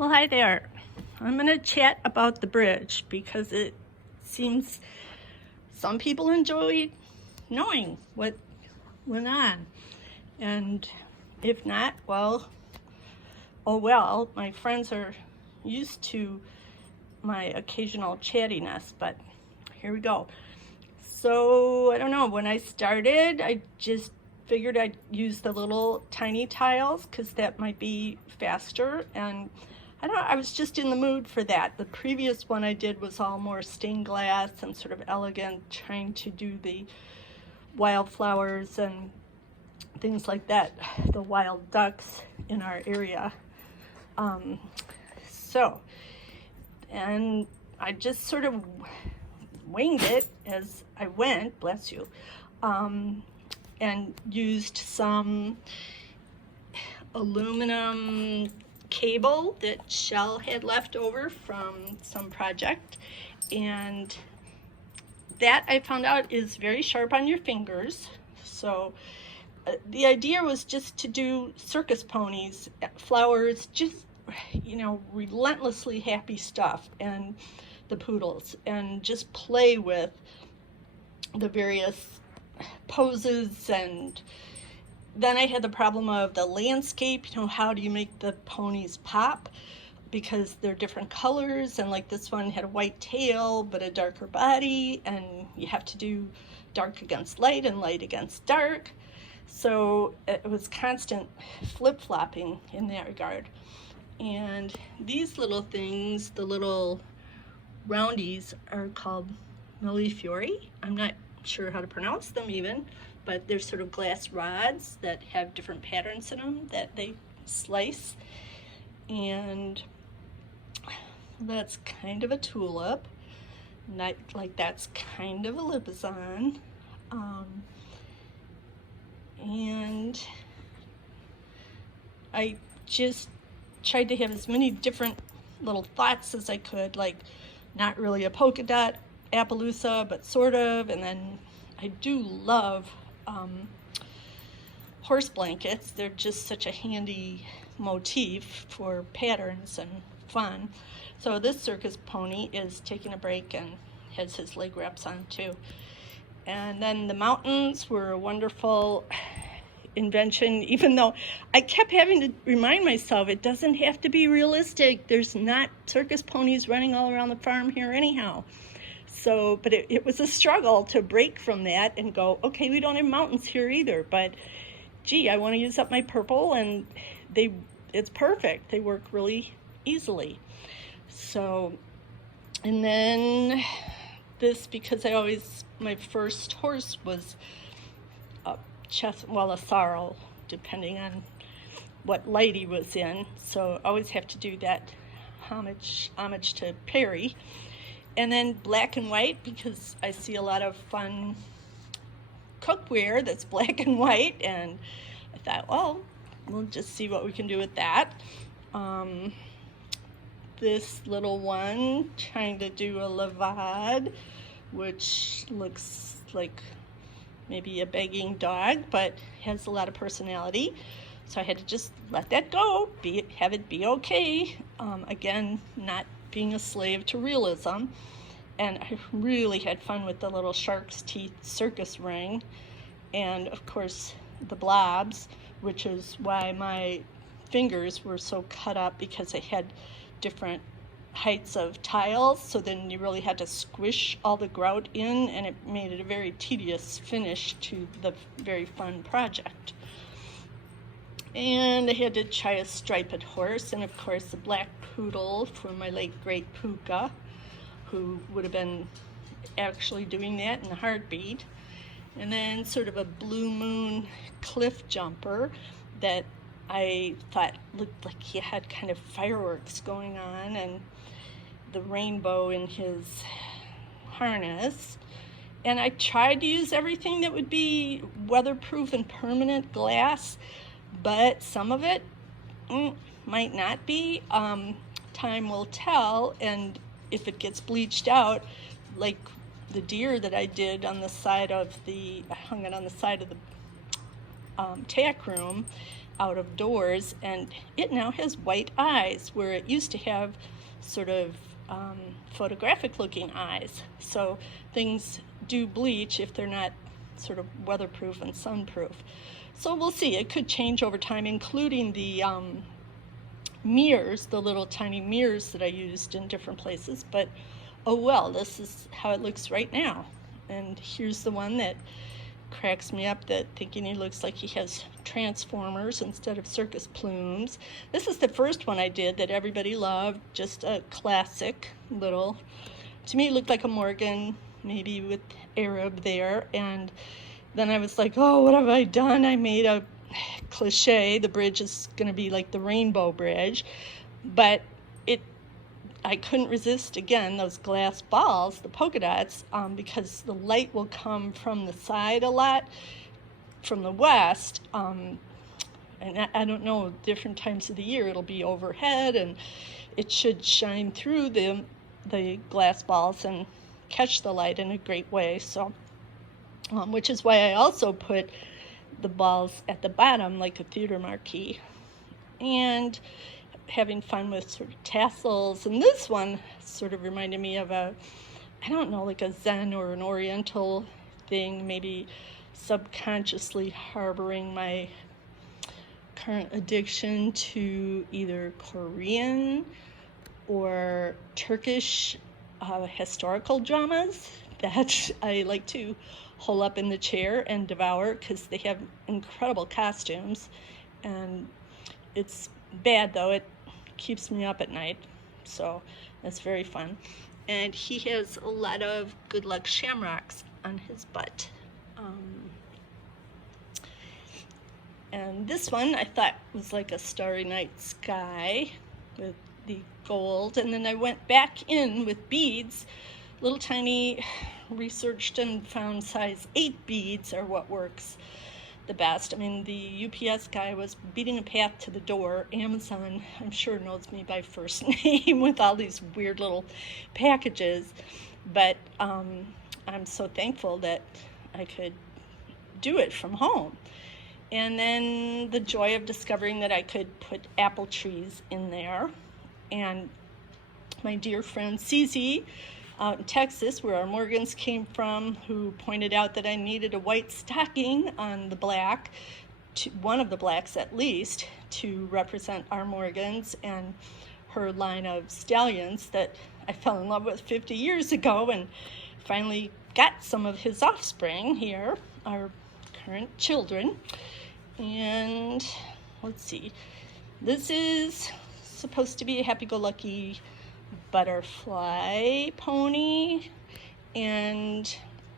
Well, hi there. I'm going to chat about the bridge because it seems some people enjoy knowing what went on. And if not, well, oh well, my friends are used to my occasional chattiness, but here we go. So, I don't know, when I started, I just figured I'd use the little tiny tiles because that might be faster, and I don't know, I was just in the mood for that. The previous one I did was all more stained glass and sort of elegant, trying to do the wildflowers and things like that, the wild ducks in our area. And I just sort of winged it as I went, bless you, and used some aluminum cable that Shell had left over from some project, and that I found out is very sharp on your fingers. So the idea was just to do circus ponies, flowers, just, you know, relentlessly happy stuff, and the poodles, and just play with the various poses. And then I had the problem of the landscape, you know, how do you make the ponies pop, because they're different colors, and like this one had a white tail but a darker body, and you have to do dark against light and light against dark. So it was constant flip-flopping in that regard. And these little things, the little roundies, are called millefiori. I'm not sure how to pronounce them even, but they're sort of glass rods that have different patterns in them that they slice. And that's kind of a tulip. Not like that's kind of a libizon. And I just tried to have as many different little thoughts as I could, like not really a polka dot Appaloosa, but sort of. And then I do love horse blankets. They're just such a handy motif for patterns and fun. So this circus pony is taking a break and has his leg wraps on too. And then the mountains were a wonderful invention, even though I kept having to remind myself it doesn't have to be realistic. There's not circus ponies running all around the farm here anyhow. So, but it was a struggle to break from that and go, okay, we don't have mountains here either, but gee, I want to use up my purple, and it's perfect. They work really easily. So, and then this, because my first horse was a sorrel, depending on what light he was in. So I always have to do that homage to Perry. And then black and white, because I see a lot of fun cookware that's black and white, and I thought, well, we'll just see what we can do with that. This little one, trying to do a levade, which looks like maybe a begging dog, but has a lot of personality. So I had to just let that go, have it be okay. Again, not being a slave to realism. And I really had fun with the little shark's teeth circus ring. And of course, the blobs, which is why my fingers were so cut up, because I had different heights of tiles, so then you really had to squish all the grout in, and it made it a very tedious finish to the very fun project. And I had to try a striped horse, and of course a black poodle from my late great Puka, who would have been actually doing that in a heartbeat. And then sort of a blue moon cliff jumper that I thought looked like he had kind of fireworks going on, and the rainbow in his harness. And I tried to use everything that would be weatherproof and permanent glass, but some of it might not be. Time will tell, and if it gets bleached out, like the deer that I did on the side of I hung it on the side of the tack room, out of doors, and it now has white eyes where it used to have sort of photographic looking eyes. So things do bleach if they're not sort of weatherproof and sunproof. So we'll see. It could change over time, including the mirrors, the little tiny mirrors that I used in different places. But oh well, this is how it looks right now. And here's the one that cracks me up, that thinking he looks like he has transformers instead of circus plumes. This is the first one I did that everybody loved, just a classic little, to me it looked like a Morgan, maybe with Arab there. And then I was like, oh, what have I done? I made a cliche. The bridge is going to be like the Rainbow Bridge, but I couldn't resist, again, those glass balls, the polka dots, because the light will come from the side a lot, from the west, and I don't know, different times of the year it'll be overhead, and it should shine through the glass balls and catch the light in a great way. So, which is why I also put the balls at the bottom like a theater marquee. And having fun with sort of tassels, and this one sort of reminded me of I don't know, like a Zen or an Oriental thing, maybe subconsciously harboring my current addiction to either Korean or Turkish historical dramas that I like to hole up in the chair and devour, because they have incredible costumes, and it's bad though, it keeps me up at night, so that's very fun. And he has a lot of good luck shamrocks on his butt. And this one I thought was like a starry night sky with the gold, and then I went back in with beads, little tiny, researched and found size 8 beads are what works the best. I mean, the UPS guy was beating a path to the door. Amazon, I'm sure, knows me by first name with all these weird little packages, but I'm so thankful that I could do it from home. And then the joy of discovering that I could put apple trees in there. And my dear friend Cece out in Texas, where our Morgans came from, who pointed out that I needed a white stocking on the black, one of the blacks at least, to represent our Morgans and her line of stallions that I fell in love with 50 years ago, and finally got some of his offspring here, our current children. And let's see, this is supposed to be a happy-go-lucky butterfly pony, and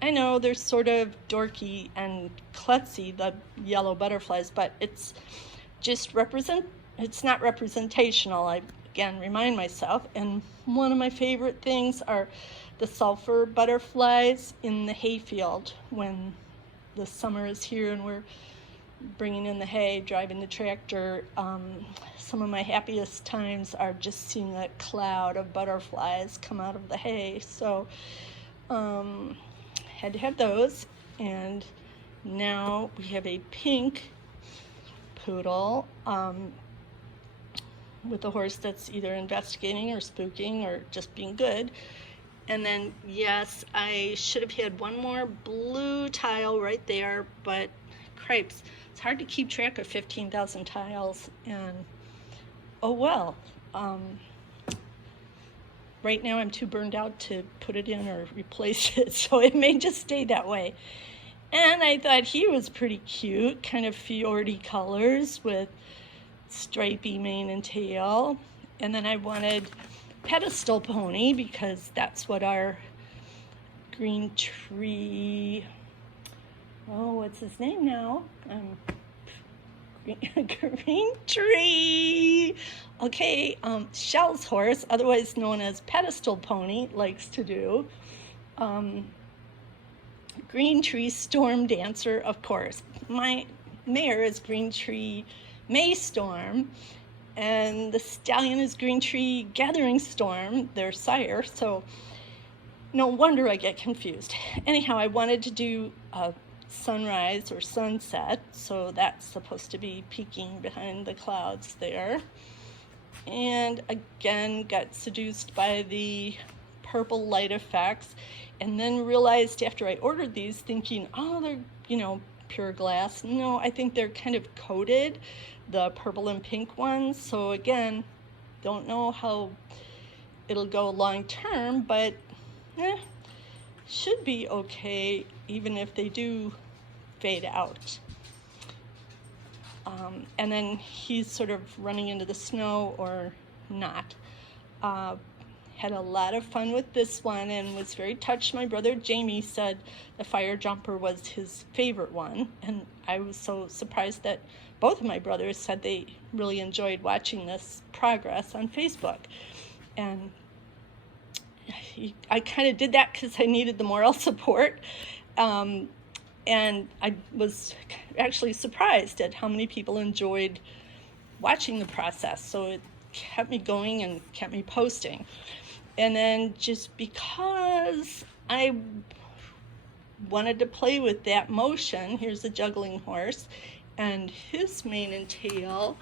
I know they're sort of dorky and klutzy, the yellow butterflies, but it's not representational. I again remind myself. And one of my favorite things are the sulfur butterflies in the hayfield when the summer is here and we're bringing in the hay, driving the tractor. Some of my happiest times are just seeing that cloud of butterflies come out of the hay. So had to have those. And now we have a pink poodle with a horse that's either investigating or spooking or just being good. And then, yes, I should have had one more blue tile right there, but cripes, it's hard to keep track of 15,000 tiles, and oh well. Right now I'm too burned out to put it in or replace it, so it may just stay that way. And I thought he was pretty cute, kind of fjordy colors with stripy mane and tail. And then I wanted pedestal pony, because that's what our green tree, what's his name now? Green tree. Okay, Shell's horse, otherwise known as pedestal pony, likes to do. Green tree storm dancer, of course. My mare is green tree May Storm, and the stallion is green tree gathering storm, their sire. So no wonder I get confused. Anyhow, I wanted to do a sunrise or sunset, so that's supposed to be peeking behind the clouds there. And again, got seduced by the purple light effects, and then realized after I ordered these, thinking, oh, they're, you know, pure glass. No, I think they're kind of coated, the purple and pink ones. So again, don't know how it'll go long term, but should be okay, even if they do fade out. And then he's sort of running into the snow or not. Had a lot of fun with this one and was very touched. My brother Jamie said the fire jumper was his favorite one, and I was so surprised that both of my brothers said they really enjoyed watching this progress on Facebook. And I kind of did that because I needed the moral support. And I was actually surprised at how many people enjoyed watching the process. So it kept me going and kept me posting. And then just because I wanted to play with that motion, here's the juggling horse, and his mane and tail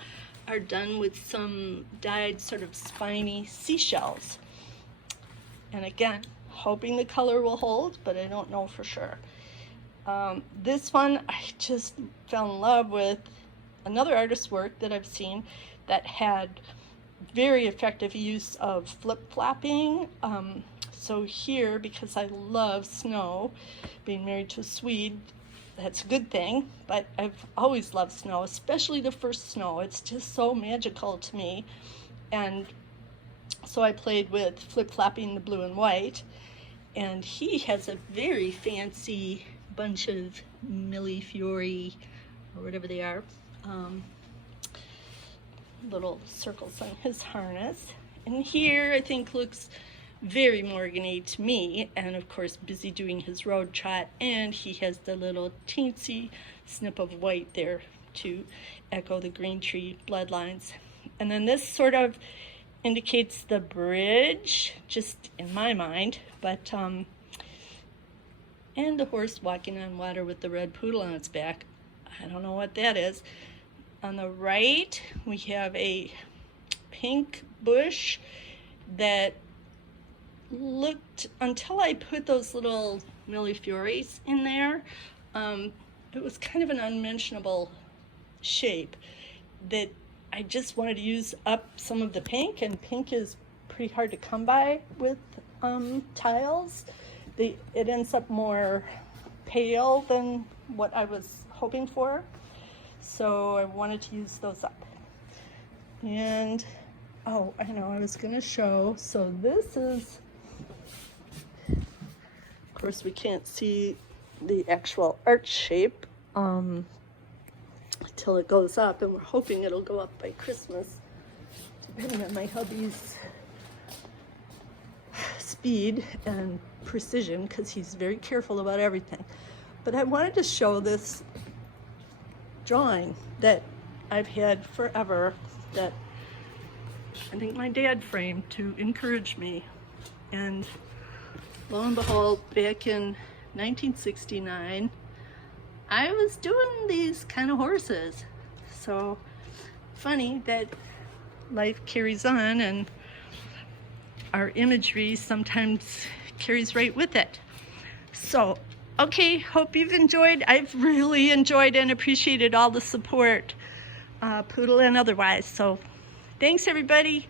are done with some dyed sort of spiny seashells. And again, hoping the color will hold, but I don't know for sure. This one, I just fell in love with another artist's work that I've seen that had very effective use of flip-flopping. So here, because I love snow, being married to a Swede, that's a good thing, but I've always loved snow, especially the first snow. It's just so magical to me. And so I played with flip-flopping the blue and white, and he has a very fancy bunch of millefiori, or whatever they are, little circles on his harness. And here I think looks very Morgan-y to me, and of course busy doing his road trot, and he has the little teensy snip of white there to echo the green tree bloodlines. And then this sort of indicates the bridge, just in my mind, but and the horse walking on water with the red poodle on its back. I don't know what that is. On the right, we have a pink bush that looked, until I put those little millefioris in there, it was kind of an unmentionable shape that I just wanted to use up some of the pink, and pink is pretty hard to come by with tiles. It ends up more pale than what I was hoping for, so I wanted to use those up. And oh, I know, I was going to show, so this is, of course we can't see the actual arch shape until it goes up, and we're hoping it'll go up by Christmas, depending on my hubby's speed and precision, because he's very careful about everything. But I wanted to show this drawing that I've had forever, that I think my dad framed to encourage me. And lo and behold, back in 1969, I was doing these kind of horses. So funny that life carries on, and our imagery sometimes carries right with it. So, okay, hope you've enjoyed. I've really enjoyed and appreciated all the support, poodle and otherwise. So, thanks everybody.